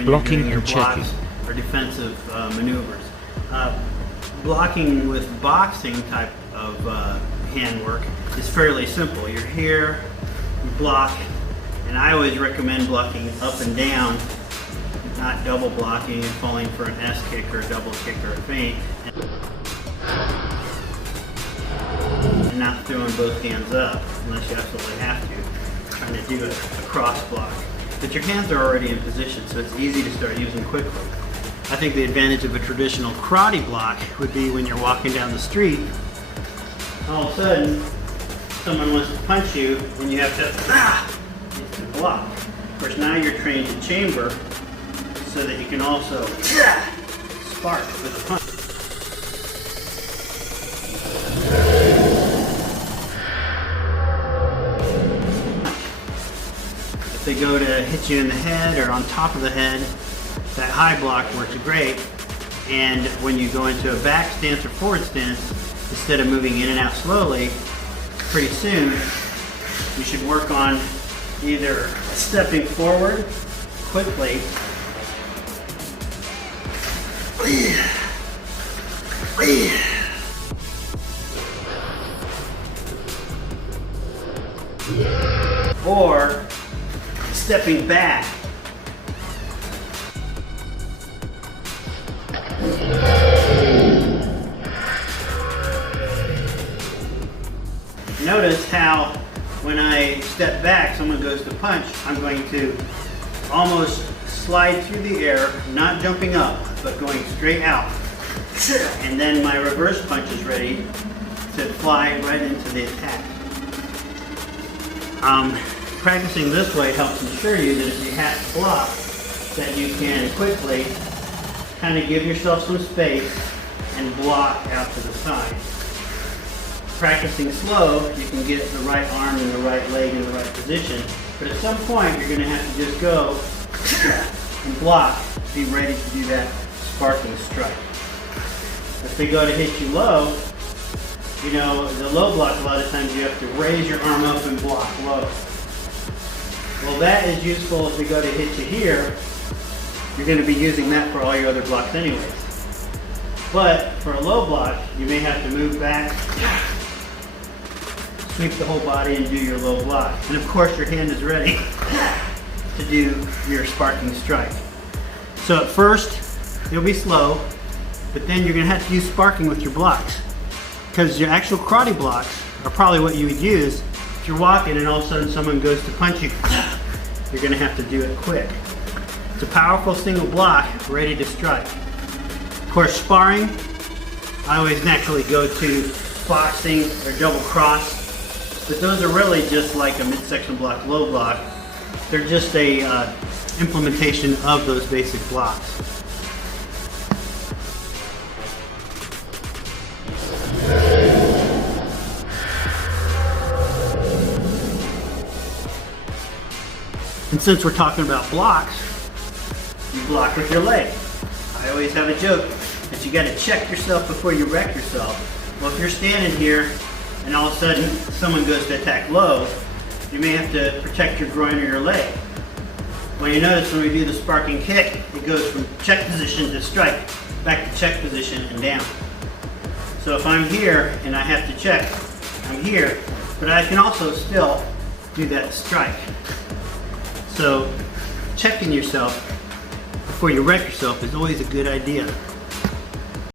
when Blocking you're doing your and checking. blocks or defensive maneuvers. Blocking with boxing type of handwork is fairly simple. You're here, you block, and I always recommend blocking up and down, not double blocking and falling for an S kick or a double kick or a feint, and not throwing both hands up unless you absolutely have to, trying to do a cross block. But your hands are already in position, so it's easy to start using quickly. I think the advantage of a traditional karate block would be when you're walking down the street, all of a sudden someone wants to punch you and you have to block. Of course, now you're trained to chamber so that you can also spark with a punch. If they go to hit you in the head or on top of the head, that high block works great. And when you go into a back stance or forward stance, instead of moving in and out slowly, pretty soon you should work on either stepping forward quickly or stepping back. Notice how when I step back, someone goes to punch, I'm going to almost slide through the air, not jumping up, but going straight out. And then my reverse punch is ready to fly right into the attack. Practicing this way helps ensure you that if you have to block, that you can quickly kind of give yourself some space and block out to the side. Practicing slow, you can get the right arm and the right leg in the right position, but at some point you're going to have to just go and block, be ready to do that sparking strike. If they go to hit you low, you know, the low block, a lot of times you have to raise your arm up and block low. Well, that is useful if we go to hit you here. You're going to be using that for all your other blocks anyways. But for a low block, you may have to move back, sweep the whole body and do your low block. And of course your hand is ready to do your sparking strike. So at first, you'll be slow, but then you're going to have to use sparking with your blocks. Because your actual karate blocks are probably what you would use if you're walking and all of a sudden someone goes to punch you. You're going to have to do it quick. It's a powerful single block ready to strike. Of course, sparring, I always naturally go to boxing or double cross, but those are really just like a midsection block, low block. They're just a implementation of those basic blocks. And since we're talking about blocks, you block with your leg. I always have a joke that you got to check yourself before you wreck yourself. Well, if you're standing here and all of a sudden someone goes to attack low, you may have to protect your groin or your leg. Well, you notice when we do the sparking kick, it goes from check position to strike, back to check position and down. So if I'm here and I have to check, I'm here, but I can also still do that strike. So checking yourself before you wreck yourself is always a good idea.